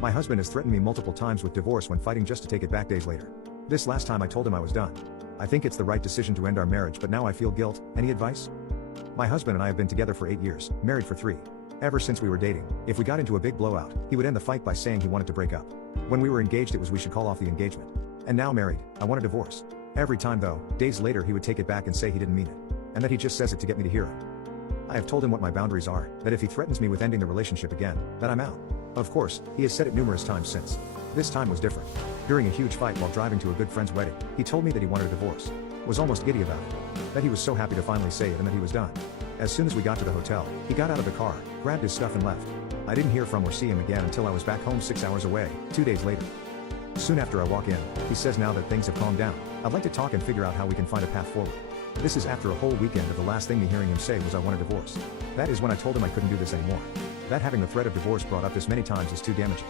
My husband has threatened me multiple times with divorce when fighting just to take it back days later. This last time I told him I was done. I think it's the right decision to end our marriage, but now I feel guilt. Any advice? My husband and I have been together for 8 years, married for 3. Ever since we were dating, if we got into a big blowout, he would end the fight by saying he wanted to break up. When we were engaged it was we should call off the engagement. And now married, I want a divorce. Every time though, days later he would take it back and say he didn't mean it. And that he just says it to get me to hear him. I have told him what my boundaries are, that if he threatens me with ending the relationship again, that I'm out. Of course, he has said it numerous times since. This time was different. During a huge fight while driving to a good friend's wedding, he told me that he wanted a divorce. Was almost giddy about it. That he was so happy to finally say it and that he was done. As soon as we got to the hotel, he got out of the car, grabbed his stuff and left. I didn't hear from or see him again until I was back home 6 hours away, 2 days later. Soon after I walk in, he says now that things have calmed down, I'd like to talk and figure out how we can find a path forward. This is after a whole weekend of the last thing me hearing him say was I want a divorce. That is when I told him I couldn't do this anymore. That having the threat of divorce brought up this many times is too damaging.